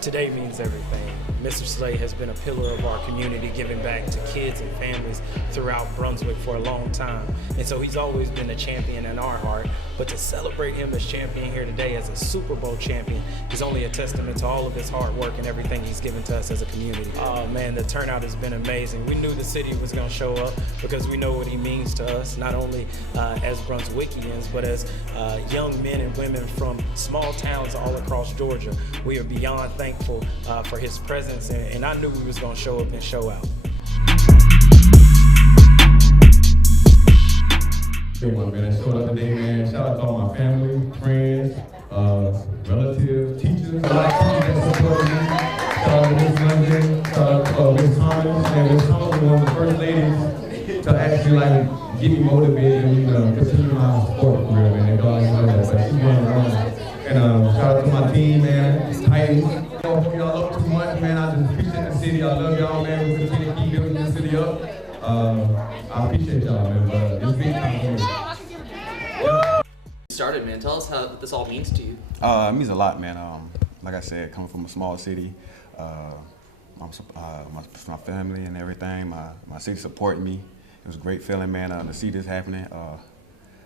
Today means everything. Mr. Slay has been a pillar of our community, giving back to kids and families throughout Brunswick for a long time. And so he's always been a champion in our heart. But to celebrate him as champion here today as a Super Bowl champion is only a testament to all of his hard work and everything he's given to us as a community. Oh man, the turnout has been amazing. We knew the city was going to show up because we know what he means to us, not only as Brunswickians, but as young men and women from small towns all across Georgia. We are beyond thankful for his presence, and I knew we was going to show up and show out. Big one, man. Showed up today, man. Shout out to all my family, friends, relatives, teachers. A lot of teachers that supported me. Shout out to Miss London, shout out to Miss Thomas. And Miss Thomas was one of the first ladies to actually get me motivated and continue my sport career, man. God knows that, but she's one of the ones. And shout out to my team, man. Titans. Y'all up too much, man. I just appreciate the city. I love y'all, man. We continue to keep building this city up. I appreciate y'all, man. But it's big time for me. Started, man. Tell us how this all means to you. It means a lot, man. Like I said, coming from a small city, my family and everything, my city supporting me. It was a great feeling, man, to see this happening.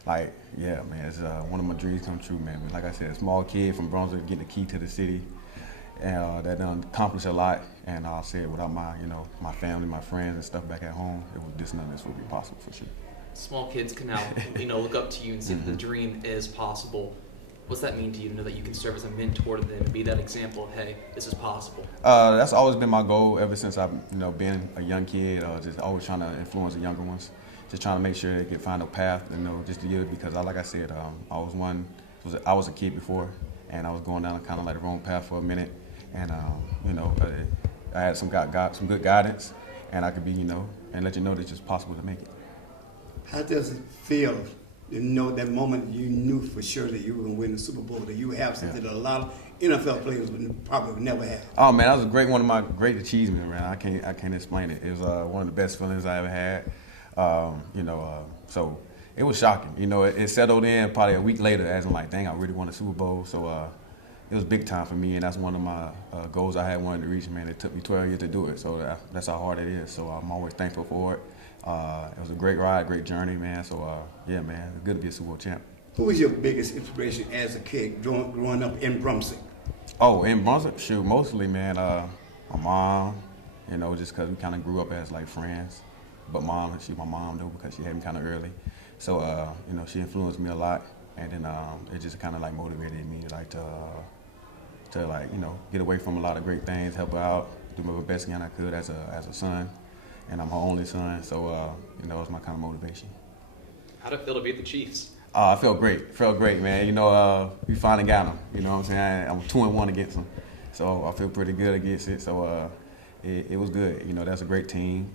Yeah, man, it's one of my dreams come true, man. Like I said, a small kid from Brunswick getting the key to the city, and that done accomplished a lot. And I'll say it, without my family, my friends and stuff back at home, none of this would be possible for sure. Small kids can now, look up to you and see that the dream is possible. What's that mean to you to know that you can serve as a mentor to them and be that example of, hey, this is possible? That's always been my goal ever since I've been a young kid. Just always trying to influence the younger ones, just trying to make sure they can find a path, just to give. Because like I said, I was a kid before, and I was going down kind of like the wrong path for a minute, and I had some good guidance, and I could be and let you know that it's just possible to make it. How does it feel? That moment you knew for sure that you were going to win the Super Bowl, that you would have something that a lot of NFL players would probably never have. Oh man, that was one of my great achievements, man. I can't explain it. It was one of the best feelings I ever had. So it was shocking. It settled in probably a week later as I'm like, dang, I really won a Super Bowl. So it was big time for me, and that's one of my goals I had wanted to reach, man. It took me 12 years to do it, so that's how hard it is. So I'm always thankful for it. It was a great ride, great journey, man. So, yeah, man, it's good to be a Super Bowl champ. Who was your biggest inspiration as a kid growing up in Brunswick? Oh, in Brunswick? Shoot, mostly, man, my mom, just because we kind of grew up as, like, friends. But she's my mom, though, because she had me kind of early. So, she influenced me a lot. And then it just kind of, like, motivated me, like, to get away from a lot of great things, help her out, do the best thing I could as a son. And I'm her only son, so it was my kind of motivation. How'd it feel to beat the Chiefs? I felt great, man. We finally got them. You know what I'm saying? I'm 2-1 against them, so I feel pretty good against it. So it was good. That's a great team.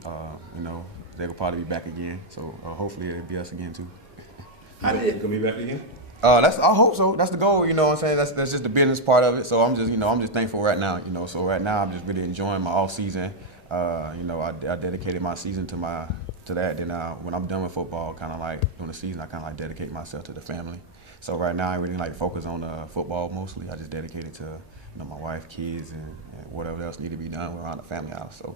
They will probably be back again. So hopefully it'll be us again too. How did it? Gonna be back again? I hope so. That's the goal. You know what I'm saying? That's just the business part of it. So I'm just thankful right now. So right now I'm just really enjoying my off season. I dedicated my season to that. Then when I'm done with football, kind of like during the season, I kind of like dedicate myself to the family. So right now I really like focus on football mostly. I just dedicate it to my wife, kids, and whatever else need to be done around the family house. So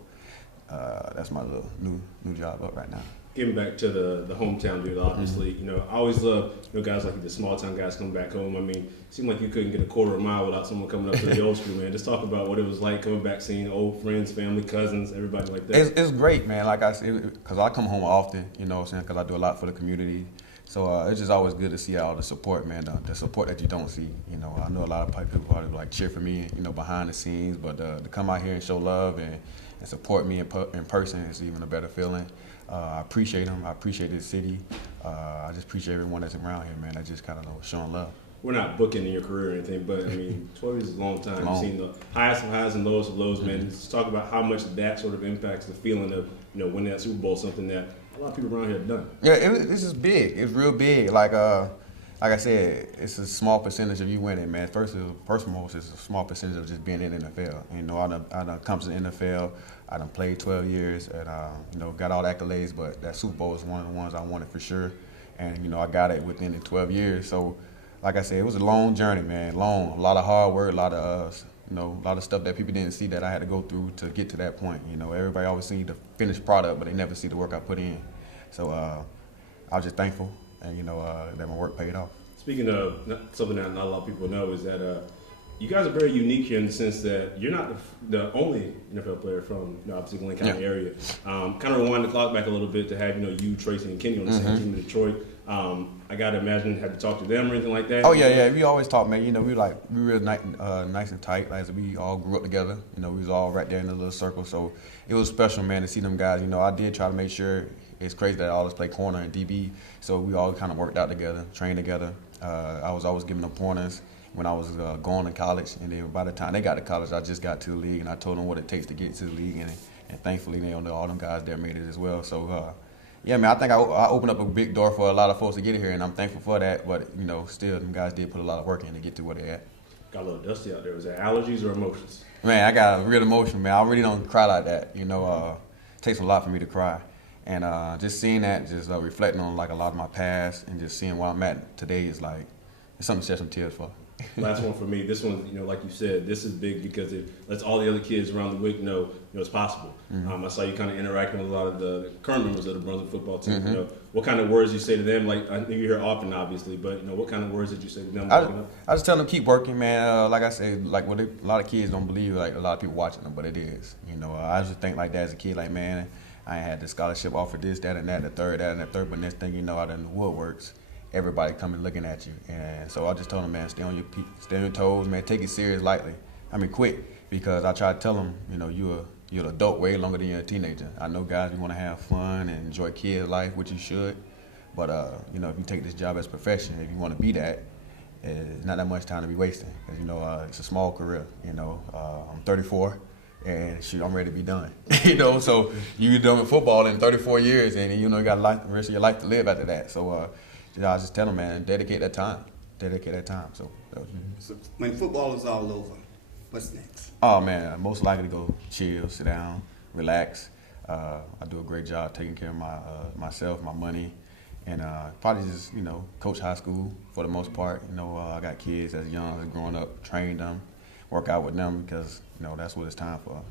that's my little new job up right now. Getting back to the hometown dude, obviously, I always love guys like the small town guys coming back home. I mean, it seemed like you couldn't get a quarter of a mile without someone coming up to the old school, man. Just talk about what it was like coming back, seeing old friends, family, cousins, everybody like that. It's great, man. Like I said, because I come home often, because I do a lot for the community. So it's just always good to see all the support, man. The support that you don't see. I know a lot of people probably like cheer for me, behind the scenes, but to come out here and show love and support me in person is even a better feeling. I appreciate them. I appreciate this city. I just appreciate everyone that's around here, man. I just kind of showing love. We're not booking in your career or anything, but 12 years is a long time. You've seen the highest of highs and lowest of lows, man. Just talk about how much that sort of impacts the feeling of winning that Super Bowl, something that a lot of people around here have done. Yeah, this is big. It's real big. Like I said, it's a small percentage of you winning, man. First and foremost, it's a small percentage of just being in the NFL. I done come to the NFL. I done played 12 years and, got all the accolades, but that Super Bowl is one of the ones I wanted for sure. And, I got it within the 12 years. So, like I said, it was a long journey, man. Long, a lot of hard work, a lot of You know, a lot of stuff that people didn't see that I had to go through to get to that point. You know, everybody always see the finished product, but they never see the work I put in. So I was just thankful, and you know, that my work paid off. Speaking of something that not a lot of people know is that you guys are very unique here in the sense that you're not the only NFL player from obviously Glenn County area. Kind of rewind the clock back a little bit to have you, Tracy, and Kenny on the same team in Detroit. I gotta imagine had to talk to them or anything like that. Oh yeah. We always talk, man. You know, we real nice and tight. Like we all grew up together. You know, we was all right there in the little circle. So it was special, man, to see them guys. You know, I did try to make sure. It's crazy that I always play corner and DB. So we all kind of worked out together, trained together. I was always giving them pointers when I was going to college, and then by the time they got to college, I just got to the league, and I told them what it takes to get to the league, and thankfully, they know all them guys there made it as well. So, yeah, man, I think I opened up a big door for a lot of folks to get here, and I'm thankful for that. But you know, still, them guys did put a lot of work in to get to where they're at. Got a little dusty out there. Was that allergies or emotions? Man, I got a real emotion, man. I really don't cry like that. You know, it takes a lot for me to cry. And just seeing that, just reflecting on like a lot of my past, and just seeing where I'm at today is like, it's something to shed some tears for. Last one for me. This one, you know, like you said, this is big because it lets all the other kids around the WIC know, it's possible. I saw you kind of interacting with a lot of the current members of the Brunswick football team. You know, what kind of words you say to them? Like I think you hear often, obviously, but you know, what kind of words did you say to them? I just tell them keep working, man. Like I said, like a lot of kids don't believe, like a lot of people watching them, but it is. You know, I just think like that as a kid, like man. I ain't had the scholarship offered this, that, and that, and the third, that, and the third. But next thing you know, out in the woodworks, everybody coming looking at you. And so I just told them, man, stay on your toes, man. Take it serious lightly. I mean, quick, because I try to tell them, you know, you're an adult way longer than you're a teenager. I know guys, you want to have fun and enjoy kids' life, which you should. But you know, if you take this job as a profession, if you want to be that, it's not that much time to be wasting. Because you know, it's a small career. You know, I'm 34. And shoot, I'm ready to be done. You know, so you done with football in 34 years, and you know you got the rest of your life to live after that. So, you know, I just tell them, man, dedicate that time. So when football is all over, what's next? Oh man, most likely to go chill, sit down, relax. I do a great job taking care of myself, my money, and probably just coach high school for the most part. You know, I got kids as young as growing up, train them, work out with them because that's what it's time for.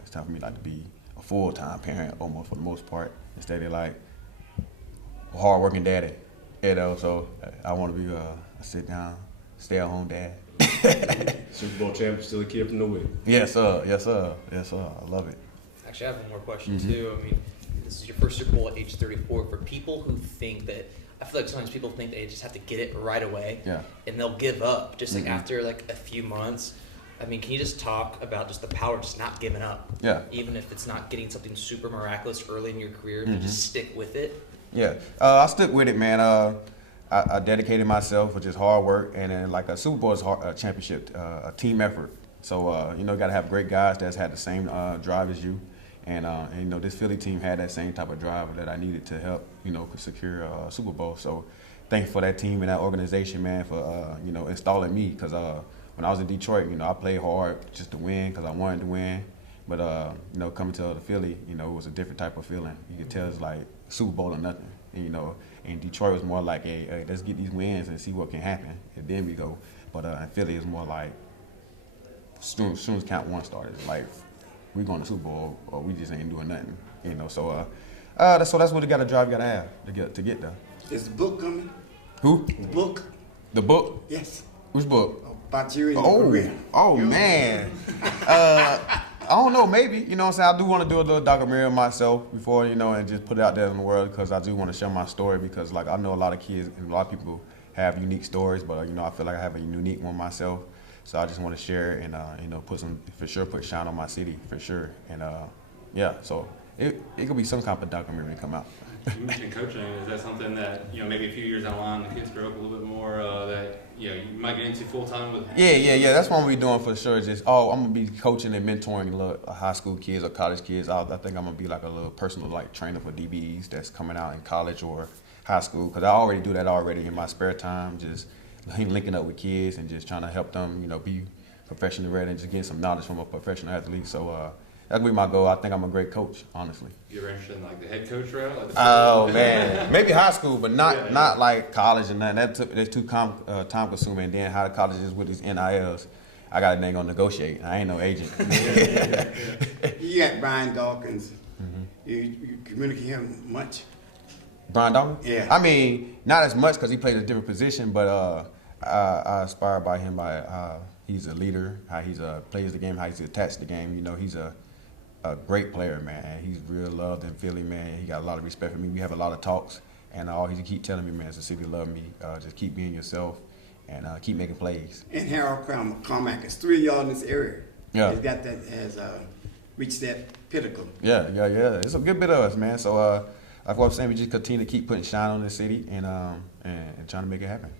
It's time for me to be a full-time parent almost for the most part instead of like a hard-working daddy. So I want to be a sit-down, stay-at-home dad. Super Bowl champ, still a kid from the WIC. Yes, sir. I love it. Actually, I have one more question too. I mean, this is your first Super Bowl at age 34. For people who think that, I feel like sometimes people think they just have to get it right away, and they'll give up just like after like a few months. I mean, can you just talk about just the power of just not giving up? Yeah. Even if it's not getting something super miraculous early in your career, if you just stick with it. Yeah, I stuck with it, man. I dedicated myself with just hard work, and then like a Super Bowl is a championship, a team effort. So got to have great guys that's had the same drive as you, and this Philly team had that same type of drive that I needed to help secure a Super Bowl. So thank you for that team and that organization, man, for installing me because when I was in Detroit, I played hard just to win because I wanted to win. But coming to the Philly, it was a different type of feeling. You could tell it's like Super Bowl or nothing. And Detroit was more like, hey, let's get these wins and see what can happen, and then we go. But in Philly, it's more like, soon as count one started, like we going to Super Bowl or we just ain't doing nothing. So that's what you got to drive, you got to have to get there. Is the book coming? Who? The book. The book? Yes. Which book? About you and your career. Oh man. I don't know, maybe. I do want to do a little documentary of myself before, and just put it out there in the world because I do want to share my story because, like, I know a lot of kids and a lot of people have unique stories, but, I feel like I have a unique one myself. So I just want to share it and, put shine on my city for sure. And, so it could be some kind of documentary to come out. You mentioned coaching. Is that something that, maybe a few years down the line, the kids grow up a little bit more, that, you might get into full-time with? Yeah. That's what I'm going to be doing for sure. Just, I'm going to be coaching and mentoring little high school kids or college kids. I think I'm going to be like a little personal, like, trainer for DBs that's coming out in college or high school. Because I already do that already in my spare time, just linking up with kids and just trying to help them, be professionally ready and just getting some knowledge from a professional athlete. So, that's gonna be my goal. I think I'm a great coach, honestly. You're interested in like the head coach route? Like oh man, maybe high school, but not like college and nothing. That's too time consuming. And then how the college is with these NILs. I got a name gonna negotiate. I ain't no agent. You got Brian Dawkins. You communicate him much? Brian Dawkins? Yeah. I mean, not as much because he plays a different position, but I aspire by him by how he's a leader, how he's plays the game, how he's attached to the game. You know, he's a great player, man. He's real loved in Philly, man. He got a lot of respect for me. We have a lot of talks, and all he keep telling me, man, is the city love me. Just keep being yourself and keep making plays. And Harold Carmack is 3 of y'all in this area. Yeah. He's got that, has reached that pinnacle. Yeah. It's a good bit of us, man. So like what I'm saying, we just continue to keep putting shine on the city and trying to make it happen.